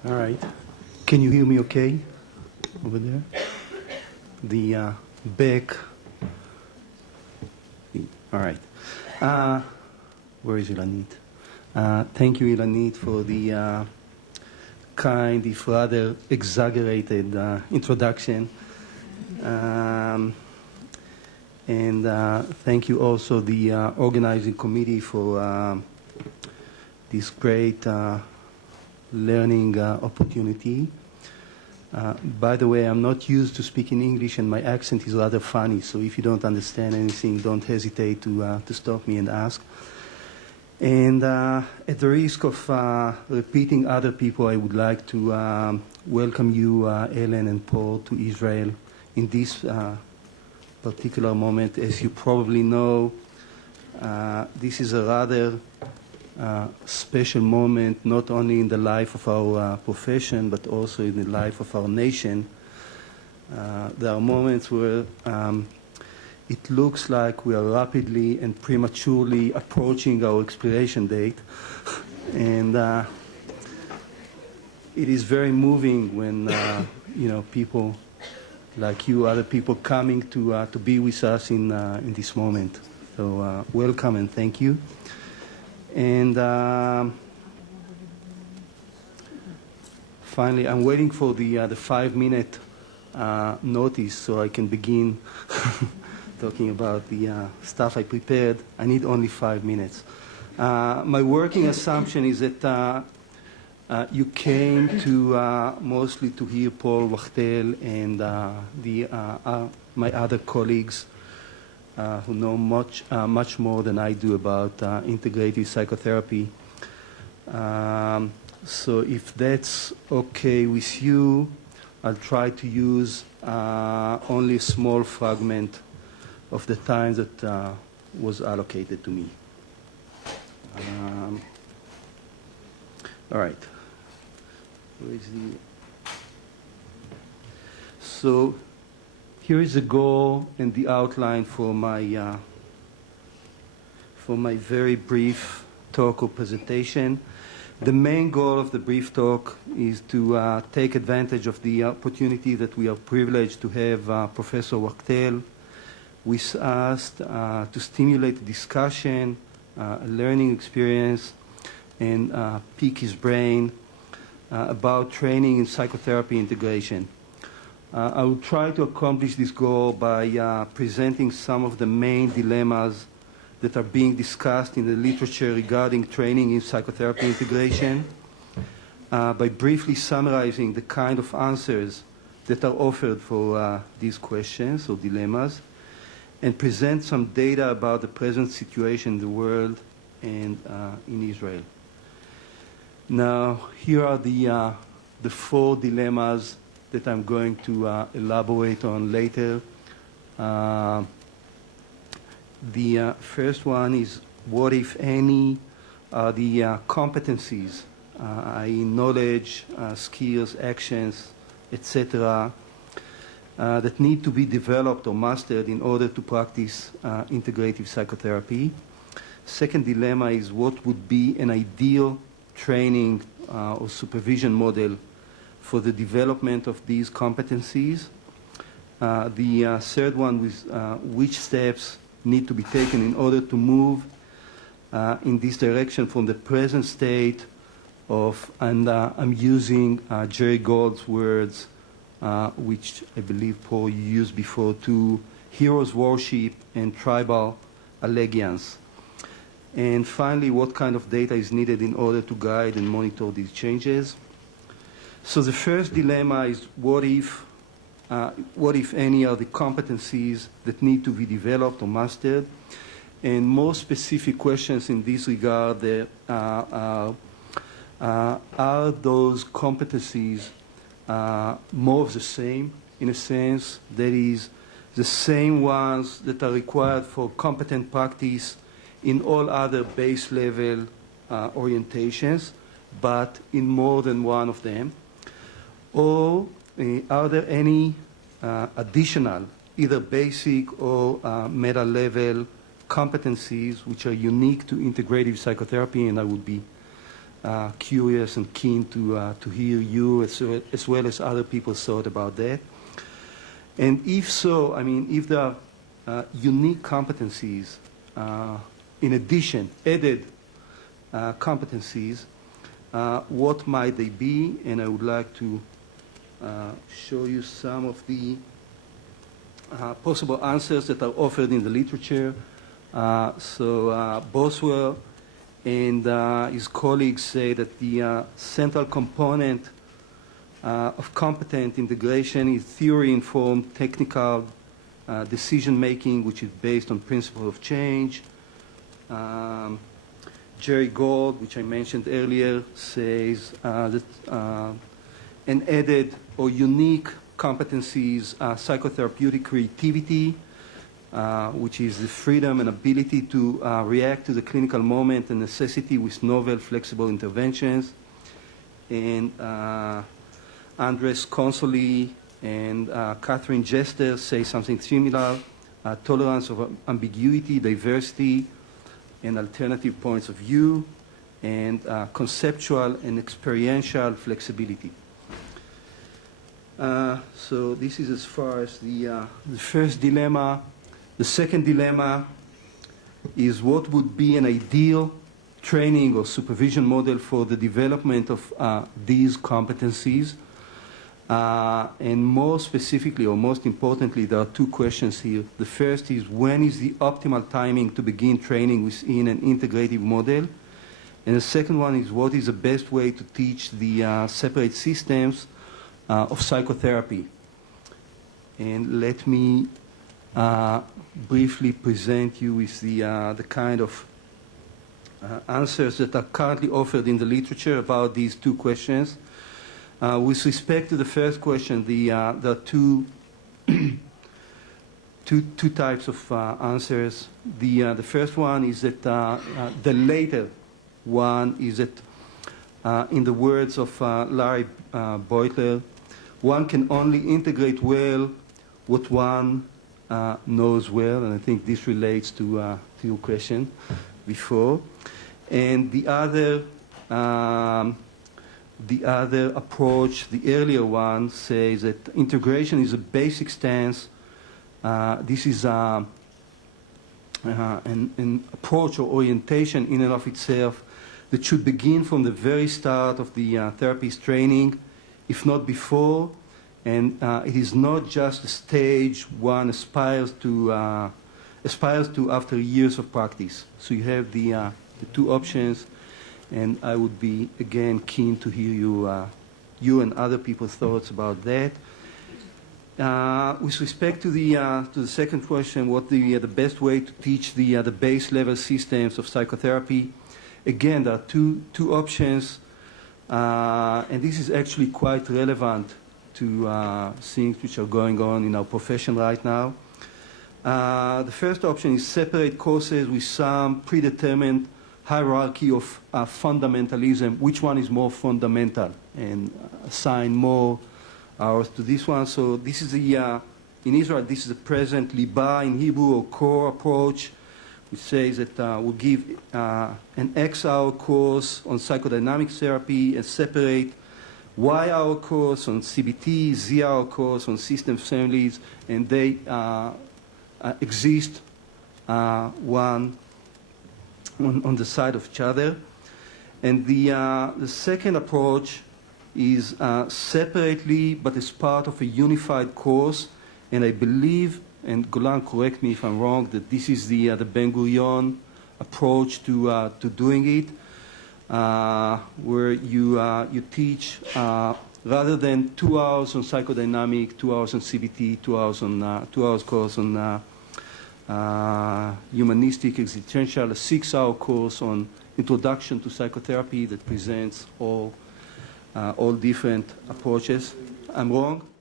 All right. Can you hear me okay over there? The back. All right. Where is Ilanit? Thank you, Ilanit, for the kind, if rather exaggerated introduction. And thank you also the organizing committee for this great learning opportunity. By the way, I'm not used to speaking English and my accent is rather funny, so if you don't understand anything, don't hesitate to stop me and ask. And at the risk of repeating other people, I would like to welcome you, Ellen and Paul, to Israel in this particular moment. As you probably know, this is a rather special moment, not only in the life of our profession, but also in the life of our nation. There are moments where it looks like we are rapidly and prematurely approaching our expiration date. And it is very moving when, people like you, other people coming to be with us in this moment. So welcome and thank you. And finally, I'm waiting for the 5-minute notice so I can begin talking about the stuff I prepared. I need only 5 minutes. My working assumption is that you came to mostly to hear Paul Wachtel and my other colleagues who know much more than I do about integrative psychotherapy. So if that's okay with you, I'll try to use only a small fragment of the time that was allocated to me. All right. Where is the... So here is the goal and the outline for my very brief talk or presentation. The main goal of the brief talk is to take advantage of the opportunity that we are privileged to have Professor Wachtel with us to stimulate a discussion, a learning experience, and pique his brain about training in psychotherapy integration. I will try to accomplish this goal by presenting some of the main dilemmas that are being discussed in the literature regarding training in psychotherapy integration, by briefly summarizing the kind of answers that are offered for these questions or dilemmas, and present some data about the present situation in the world and in Israel. Now, here are the 4 dilemmas that I'm going to elaborate on later. The first one is, what, if any, are the competencies, i.e. knowledge, skills, actions, etc., that need to be developed or mastered in order to practice integrative psychotherapy. Second dilemma is, what would be an ideal training or supervision model for the development of these competencies. The third one was, which steps need to be taken in order to move in this direction from the present state of, and I'm using Jerry Gold's words, which I believe, Paul, you used before, to heroes worship and tribal allegiance. And finally, what kind of data is needed in order to guide and monitor these changes. So the first dilemma is, what if any are the competencies that need to be developed or mastered? And more specific questions in this regard, are those competencies more of the same, in a sense, that is, the same ones that are required for competent practice in all other base level orientations, but in more than one of them? Or are there any additional, either basic or meta-level competencies which are unique to integrative psychotherapy? And I would be curious and keen to hear you as well as other people's thought about that. And if so, I mean, if there are unique competencies, in addition, added competencies, what might they be? And I would like to show you some of the possible answers that are offered in the literature. So Boswell and his colleagues say that the central component of competent integration is theory-informed technical decision-making, which is based on principle of change. Jerry Gold, which I mentioned earlier, says that an added or unique competencies are psychotherapeutic creativity, which is the freedom and ability to react to the clinical moment and necessity with novel, flexible interventions. And Andres Consoli and Catherine Jester say something similar, tolerance of ambiguity, diversity, and alternative points of view, and conceptual and experiential flexibility. So this is as far as the first dilemma. The second dilemma is what would be an ideal training or supervision model for the development of these competencies. And more specifically, or most importantly, there are two questions here. The first is, when is the optimal timing to begin training within an integrative model? And the second one is, what is the best way to teach the separate systems of psychotherapy? And let me briefly present you with the kind of answers that are currently offered in the literature about these two questions. With respect to the first question, there are two types of answers. The first one is that the later one is that, in the words of Larry Beutler, one can only integrate well what one knows well, and I think this relates to your question before. And the other approach, the earlier one, says that integration is a basic stance. This is an approach or orientation in and of itself that should begin from the very start of the therapist training, if not before. And it is not just a stage one aspires to after years of practice. So you have the two options. And I would be, again, keen to hear you and other people's thoughts about that. With respect to the second question, what the best way to teach the base level systems of psychotherapy? Again, there are two options, and this is actually quite relevant to things which are going on in our profession right now. The first option is separate courses with some predetermined hierarchy of fundamentalism, which one is more fundamental, and assign more hours to this one. So this is in Israel, this is the present liba in Hebrew, or core approach, which says that we'll give an X-hour course on psychodynamic therapy and separate Y-hour course on CBT, Z-hour course on system families, and they exist one on the side of each other. And the second approach is separately but as part of a unified course. And I believe, and Golan, correct me if I'm wrong, that this is the Ben-Gurion approach to doing it, where you teach rather than 2 hours on psychodynamic, 2 hours on CBT, 2 hours course on humanistic existential, a 6-hour course on introduction to psychotherapy that presents all different approaches. I'm wrong?